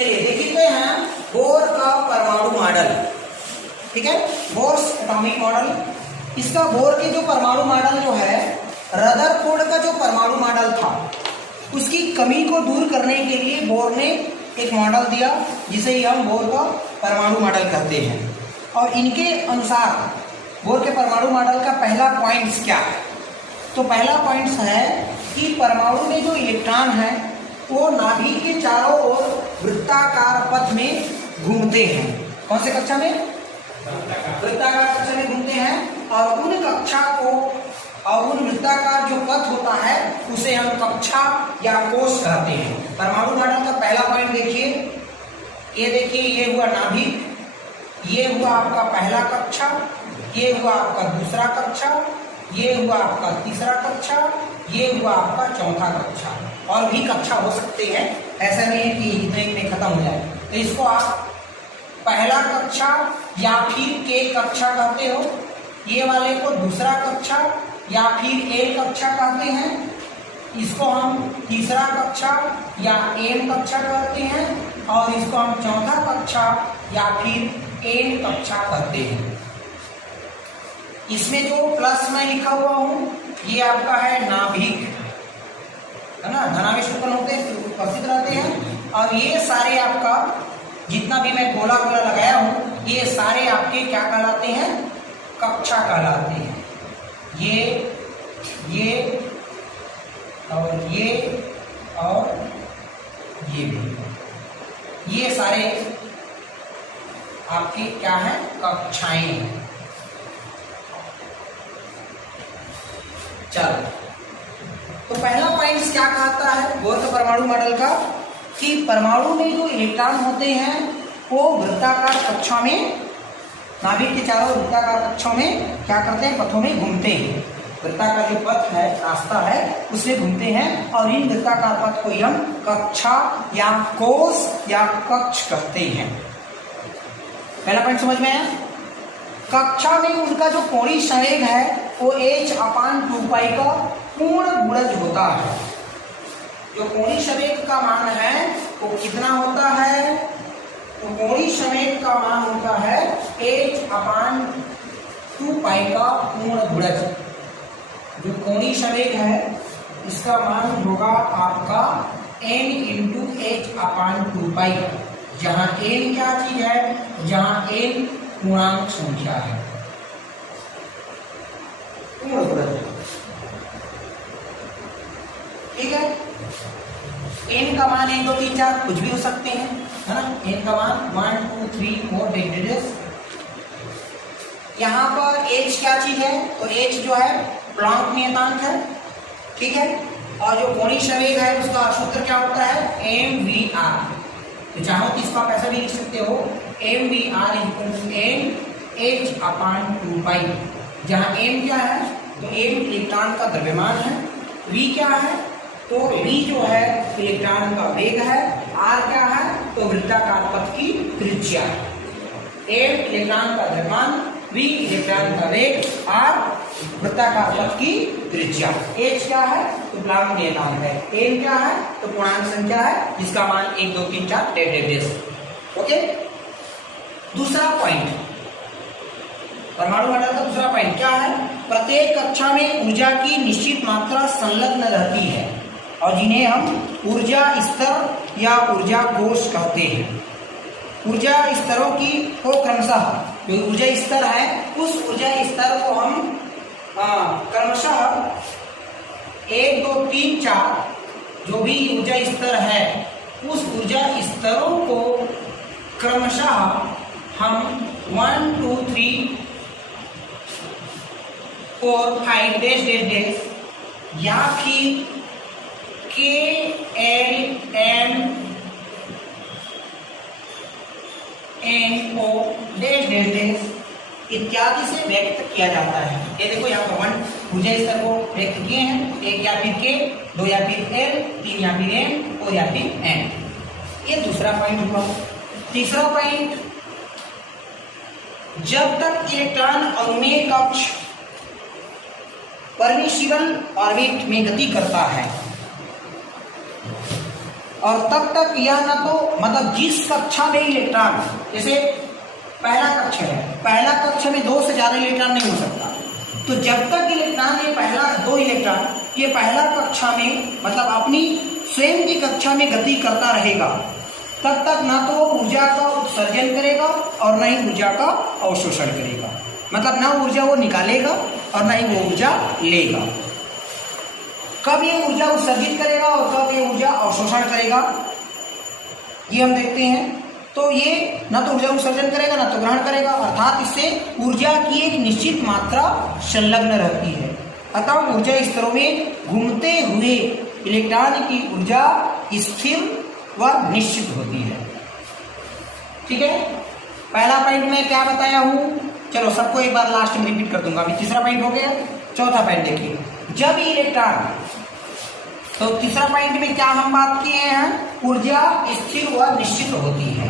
चलिए देखते हैं बोर का परमाणु मॉडल। ठीक है, बोर्स एटॉमिक मॉडल। इसका बोर के जो परमाणु मॉडल जो है, रदरफोर्ड का जो परमाणु मॉडल था उसकी कमी को दूर करने के लिए बोर ने एक मॉडल दिया जिसे ही हम बोर का परमाणु मॉडल कहते हैं। और इनके अनुसार बोर के परमाणु मॉडल का पहला पॉइंट्स क्या है? तो पहला पॉइंट्स है कि परमाणु में जो इलेक्ट्रॉन है वो नाभिक के चारों ओर वृत्ताकार पथ में घूमते हैं। कौन से कक्षा में? वृत्ताकार कक्षा में घूमते हैं। और उन कक्षा को और उन वृत्ताकार जो पथ होता है उसे हम कक्षा या कोश कहते हैं। परमाणु मॉडल का पहला पॉइंट देखिए, ये देखिए, ये हुआ नाभिक, ये हुआ आपका पहला कक्षा, ये हुआ आपका दूसरा कक्षा, ये हुआ आपका तीसरा कक्षा, ये हुआ आपका चौथा कक्षा। और भी कक्षा हो सकते हैं, ऐसा नहीं है कि इतने में खत्म हो जाए। तो इसको आप पहला कक्षा या फिर के कक्षा कहते हो, ये वाले को दूसरा कक्षा या फिर एल कक्षा कहते हैं, इसको हम तीसरा कक्षा या एम कक्षा कहते हैं, और इसको हम चौथा कक्षा या फिर एन कक्षा कहते हैं। इसमें जो प्लस में लिखा हुआ हूं ये आपका है नाभिक, है ना, धनावेश उत्पन्न होते हैं, उपस्थित रहते हैं। और ये सारे आपका जितना भी मैं गोला गोला लगाया हूं ये सारे आपके क्या कहलाते हैं? कक्षा कहलाते हैं। ये और ये भी, ये सारे आपके क्या है? कक्षाएं हैं। चलो, तो पहला पॉइंट क्या कहता है बोर का परमाणु मॉडल का कि परमाणु में जो इलेक्ट्रॉन होते हैं वो वृत्ताकार कक्षा में, नाभिक के चारों वृत्ताकार कक्षों में क्या करते हैं? पथों में घूमते हैं। वृत्ताकार जो पथ है, रास्ता है, उसमें घूमते हैं। और इन वृत्ताकार पथ को हम कक्षा या कोश या कक्ष कहते हैं। पहला पॉइंट समझ में आया? कक्षा में उनका जो कोणीय संवेग है वो h/2π का पूर्ण गुणज होता है। जो कोणीय संवेग का मान है वो कितना होता है? तो कोणीय संवेग का मान होता है h/2π का पूर्ण गुणज। जो कोणीय संवेग है इसका मान होगा आपका n × h/2π, जहां n क्या चीज है? जहां n पूर्णांक संख्या है, पूर्ण गुणज। ठीक है, n का मान 1 2 3 4 कुछ भी हो सकते हैं, है ना। n का मान 1 2 3 4 डिग्रीज। यहाँ पर h क्या चीज है? तो h जो है प्लैंक नियतांक है। ठीक है, और जो कोणीय संवेग है उसका सूत्र क्या होता है? mvr। तो चाहो तो इसका पैसा भी लिख सकते हो, mvr = n h/2π। जहाँ m क्या है? तो m इलेक्ट्रॉन का द्रव्यमान है, v क्या है? तो v जो है इलेक्ट्रॉन का वेग है, r क्या है? तो वृत्ताकार पथ की त्रिज्या। m इलेक्ट्रॉन का द्रव्यमान, v इलेक्ट्रॉन का वेग, r वृत्ताकार पथ की त्रिज्या। h क्या है? तो प्लैंक नियतांक है। n क्या है? तो पूर्णांक संख्या है जिसका मान 1 2 3 4 डेढ़। ओके, दूसरा पॉइंट, परमाणु मॉडल का दूसरा पॉइंट क्या है? प्रत्येक कक्षा में ऊर्जा की निश्चित मात्रा संलग्न रहती है और जिन्हें हम ऊर्जा स्तर या ऊर्जा कोश कहते हैं। ऊर्जा स्तरों की को क्रमशः, जो ऊर्जा स्तर है उस ऊर्जा स्तर को हम क्रमशः 1 2 3 4 जो भी ऊर्जा स्तर है उस ऊर्जा स्तरों को क्रमशः हम 1 2 3 4 5 डेश या फिर K L M N O dash इत्यादि से व्यक्त किया जाता है। ये देखो यहाँ पर 1 ऊर्जा स्तर को व्यक्त किए हैं, 1 या फिर K, 2 या फिर L, 3 या फिर M, 4 या फिर N। ये दूसरा पॉइंट हुआ। तीसरा पॉइंट, जब तक इलेक्ट्रॉन अनुमेय कक्ष परमिसिबल ऑर्बिट में गति करता है और तब तक यह न तो मतलब जिस कक्षा में इलेक्ट्रॉन, जैसे पहला कक्ष है, पहला कक्ष में 2 से ज्यादा इलेक्ट्रॉन नहीं हो सकता, तो जब तक इलेक्ट्रॉन ये पहला 2 इलेक्ट्रॉन ये पहला कक्षा में मतलब अपनी स्वयं की कक्षा में गति करता रहेगा, तब तक ना तो ऊर्जा का उत्सर्जन करेगा और ना ही ऊर्जा का अवशोषण करेगा। मतलब ना ऊर्जा वो निकालेगा और ना ही वो ऊर्जा लेगा। कब ये ऊर्जा उत्सर्जित करेगा और कब ये ऊर्जा अवशोषण करेगा, ये हम देखते हैं। तो ये ना तो ऊर्जा उत्सर्जन करेगा ना तो ग्रहण करेगा, अर्थात इससे ऊर्जा की एक निश्चित मात्रा संलग्न रहती है। अतः ऊर्जा स्तरों में घूमते हुए इलेक्ट्रॉन की ऊर्जा स्थिर व निश्चित होती है। ठीक है, पहला पॉइंट मैं क्या बताया हूं, चलो सबको एक बार लास्ट में रिपीट कर दूंगा। अभी तीसरा पॉइंट हो गया, चौथा पॉइंट देखिए। जब इलेक्ट्रॉन, तो तीसरा पॉइंट में क्या हम बात किए हैं, ऊर्जा स्थिर व निश्चित होती है।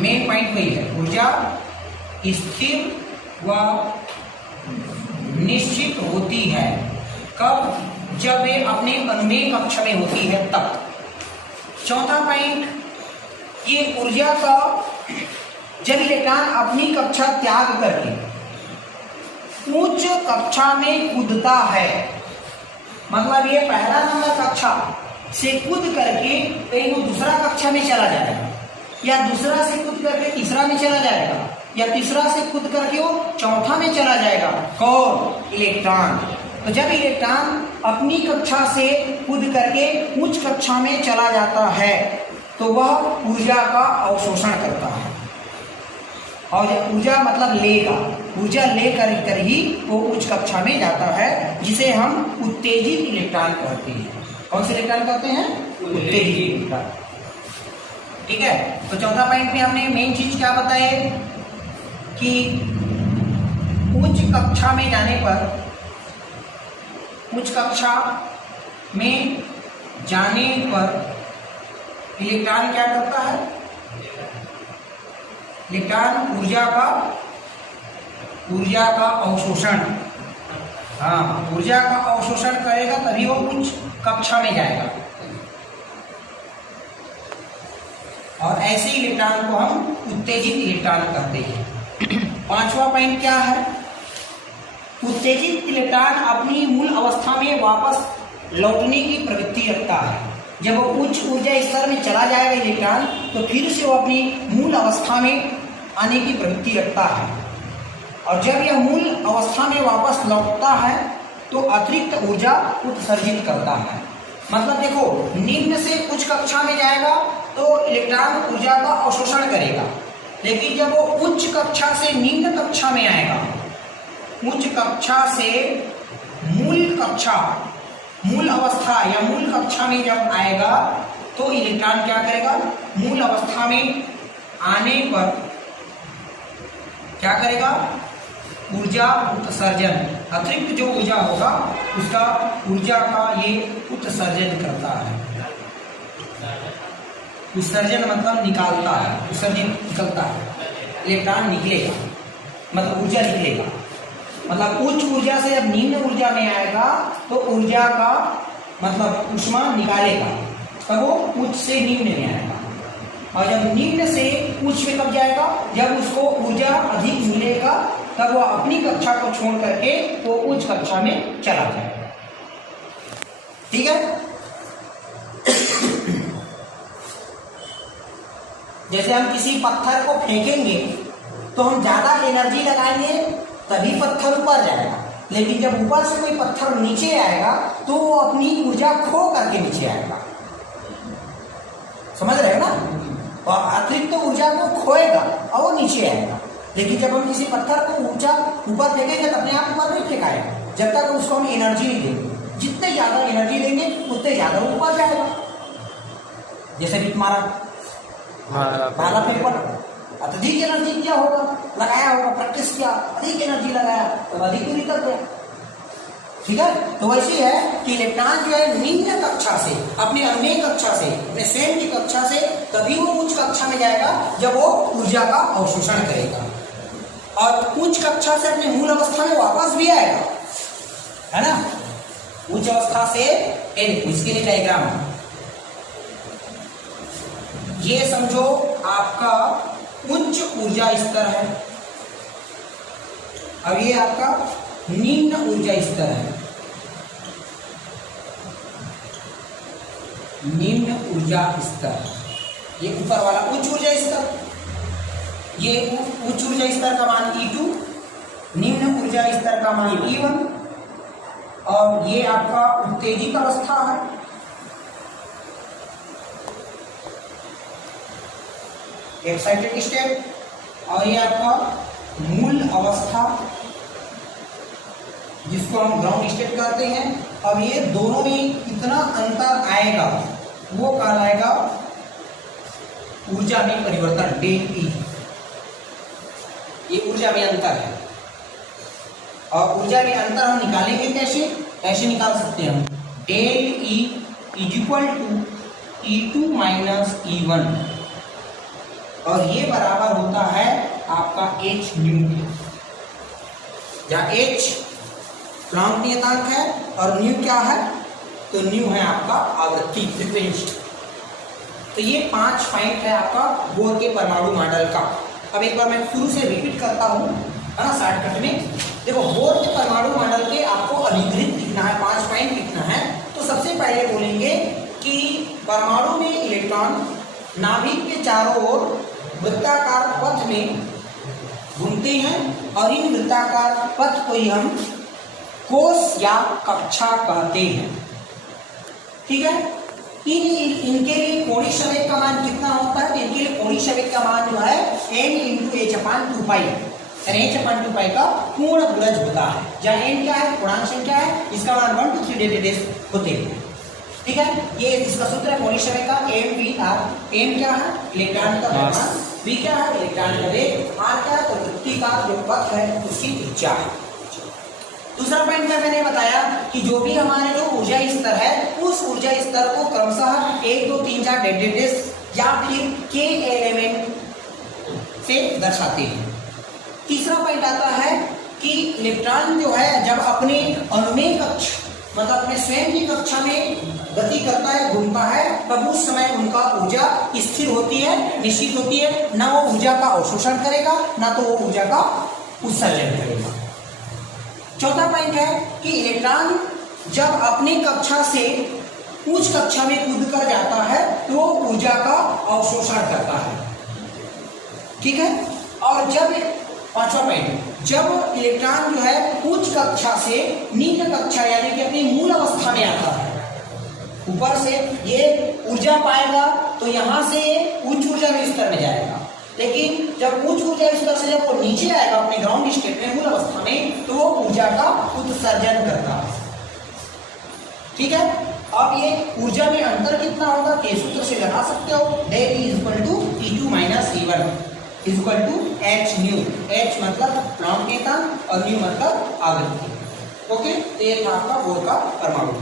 मेन पॉइंट वही है, ऊर्जा स्थिर व निश्चित होती है। कब, जब वे अपने अनुमेय कक्ष में होती है तब। चौथा पॉइंट, ये ऊर्जा का जब इलेक्ट्रॉन अपनी कक्षा त्याग करके उच्च कक्षा में कूदता है, मतलब ये पहला नंबर कक्षा से कूद करके कहीं वो दूसरा कक्षा में चला जाएगा, या दूसरा से कूद करके तीसरा में चला जाएगा, या तीसरा से कूद करके वो चौथा में चला जाएगा। कौन, इलेक्ट्रॉन। तो जब इलेक्ट्रॉन अपनी कक्षा से कूद करके उच्च कक्षा में चला जाता है तो वह ऊर्जा का अवशोषण करता है, और ऊर्जा मतलब लेगा, ऊर्जा लेकर ही वो उच्च कक्षा में जाता है, जिसे हम उत्तेजित इलेक्ट्रॉन कहते हैं। कौन से इलेक्ट्रॉन कहते हैं, उत्तेजित इलेक्ट्रॉन। ठीक है, तो चौथा पॉइंट में हमने मेन चीज क्या बताए कि उच्च कक्षा में जाने पर, उच्च कक्षा में जाने पर इलेक्ट्रॉन क्या करता है, इलेक्ट्रॉन ऊर्जा का अवशोषण, हाँ ऊर्जा का अवशोषण करेगा तभी वो उच्च कक्षा में जाएगा। और ऐसे इलेक्ट्रॉन को हम उत्तेजित इलेक्ट्रॉन कहते हैं। पांचवा पॉइंट क्या है, उत्तेजित इलेक्ट्रॉन अपनी मूल अवस्था में वापस लौटने की प्रवृत्ति रखता है। जब वो उच्च ऊर्जा स्तर में चला जाएगा इलेक्ट्रॉन, तो फिर से वो अपनी मूल अवस्था में आने की प्रवृत्ति रखता है, और जब यह मूल अवस्था में वापस लौटता है तो अतिरिक्त ऊर्जा उत्सर्जित करता है। मतलब देखो, निम्न से उच्च कक्षा में जाएगा तो इलेक्ट्रॉन ऊर्जा का अवशोषण करेगा, लेकिन जब वो उच्च कक्षा से निम्न कक्षा में आएगा, उच्च कक्षा से मूल अवस्था या मूल कक्षा में जब आएगा तो इलेक्ट्रॉन क्या करेगा, मूल अवस्था में आने पर क्या करेगा, ऊर्जा उत्सर्जन, अतिरिक्त जो ऊर्जा होगा उसका ऊर्जा का ये उत्सर्जन करता है। उत्सर्जन मतलब निकालता है, उत्सर्जित निकलता है, इलेक्ट्रॉन निकलेगा मतलब ऊर्जा निकलेगा। मतलब उच्च ऊर्जा से जब निम्न ऊर्जा में आएगा तो ऊर्जा का मतलब ऊष्मा निकालेगा, तब वो उच्च से निम्न में आएगा। और जब निम्न से उच्च में कब जाएगा, जब उसको ऊर्जा अधिक मिलेगा, तब वो अपनी कक्षा को छोड़ करके वो उच्च कक्षा में चला जाएगा। ठीक है, जैसे हम किसी पत्थर को फेंकेंगे तो हम ज्यादा एनर्जी लगाएंगे तभी पत्थर ऊपर जाएगा, लेकिन जब ऊपर से कोई पत्थर नीचे आएगा तो वो अपनी ऊर्जा खो करके नीचे आएगा। समझ रहे हो ना, और अतिरिक्त ऊर्जा को खोएगा और वो नीचे आएगा। लेकिन जब हम किसी पत्थर को ऊंचा ऊपर फेंकेंगे तो अपने आप ऊपर नहीं फेंकाएगा, जब तक उसको हम एनर्जी नहीं देंगे। जितने ज्यादा एनर्जी देंगे उतने ज्यादा ऊपर जाएगा। जैसे कि तुम्हारा पहला पेपर अधिक एनर्जी किया होगा, लगाया होगा, प्रैक्टिस किया, अधिक एनर्जी लगाया तो अधिक दूरी तक गया। ठीक है, तो वैसी है कि इलेक्ट्रॉन जो है निम्न कक्षा से, अपने अनुमेय कक्षा से, अपने स्वयं की कक्षा से तभी वो उच्च कक्षा में जाएगा जब वो ऊर्जा का अवशोषण करेगा, और उच्च कक्षा से अपने मूल अवस्था में वापस भी आएगा, है ना। उच्च अवस्था से इसके लिए डायग्राम, ये समझो आपका उच्च ऊर्जा स्तर है, अब ये आपका निम्न ऊर्जा स्तर है। निम्न ऊर्जा स्तर, ये ऊपर वाला उच्च ऊर्जा स्तर, ये उच्च ऊर्जा स्तर का मान E2, निम्न ऊर्जा स्तर का मान E1, और ये आपका उत्तेजित अवस्था है। एक्साइटेड स्टेट, और ये आपका मूल अवस्था जिसको हम ग्राउंड स्टेट कहते हैं। अब ये दोनों में कितना अंतर आएगा वो कहलाएगा ऊर्जा में परिवर्तन, डेल ई। ये ऊर्जा में अंतर है, और ऊर्जा में अंतर हम निकालेंगे कैसे? ऐसे निकाल सकते हैं हम, del E is equal to E2 minus E1, और ये बराबर होता है आपका h न्यू के, जहाँ h प्लांक नियतांक है और न्यू क्या है? तो न्यू है आपका आवृत्ति, फ्रीक्वेंसी। तो ये 5 पॉइंट है आपका बोर के परमाणु मॉडल का। अब एक बार मैं शुरू से रिपीट करता हूँ, है ना, शॉर्टकट में। देखो, बोर के परमाणु मॉडल के आपको अधिकृत लिखना है, 5 पॉइंट लिखना है। तो सबसे पहले बोलेंगे कि परमाणु में इलेक्ट्रॉन नाभिक के चारों ओर वृत्ताकार पथ में घूमते हैं, और इन वृत्ताकार पथ को ही हम कोश या कक्षा कहते हैं। ठीक है, इनके लिए कोणीय संवेग का मान कितना होता है? तो इनके लिए कोणीय संवेग का मान जो है n × h/2π, h/2π का पूर्ण गुणज होता है, जहाँ n क्या है? पूर्णांक संख्या है, इसका मान 1 2 3 डेश होते हैं। ठीक है, ये इसका सूत्र है कोणीय संवेग का, mvr। m क्या है? इलेक्ट्रॉन का द्रव्यमान, v क्या है? इलेक्ट्रॉन का वेग, r क्या है? तो वृत्ति का जो पथ है उसकी त्रिज्या है। दूसरा पॉइंट में मैंने बताया कि जो भी हमारे जो ऊर्जा स्तर है, उस ऊर्जा स्तर को क्रमशः 1 2 3 4 डेश या फिर k एलिमेंट से दर्शाते हैं। तीसरा पॉइंट आता है कि इलेक्ट्रॉन जो है जब अपने अनुमेय कक्ष, मतलब अपने स्वयं की कक्षा में गति करता है, घूमता है, तब उस समय उनका ऊर्जा स्थिर होती है, निश्चित होती है। ना वो ऊर्जा का अवशोषण करेगा, ना तो वो ऊर्जा का उत्सर्जन करेगा। चौथा पॉइंट है कि इलेक्ट्रॉन जब अपनी कक्षा से उच्च कक्षा में कूद कर जाता है तो वो ऊर्जा का अवशोषण करता है। ठीक है, और जब पांचवा पॉइंट, जब इलेक्ट्रॉन जो है उच्च कक्षा से निम्न कक्षा यानी कि अपनी मूल अवस्था में आता है, ऊपर से ये ऊर्जा पाएगा तो यहाँ से उच्च ऊर्जा में स्तर में जाएगा, लेकिन जब उच्च ऊर्जा स्तर से जब वो नीचे आएगा अपने ग्राउंड स्टेट में, मूल अवस्था में, तो वो ऊर्जा का उत्सर्जन करता है। ठीक है, अब ये ऊर्जा में अंतर कितना होगा के सूत्र से लगा सकते हो, del E equal to E2 minus E1 equal to h nu. h मतलब प्लांक नियतांक और न्यू मतलब आवृत्ति। ओके, तो ये था आपका बोर का परमाणु।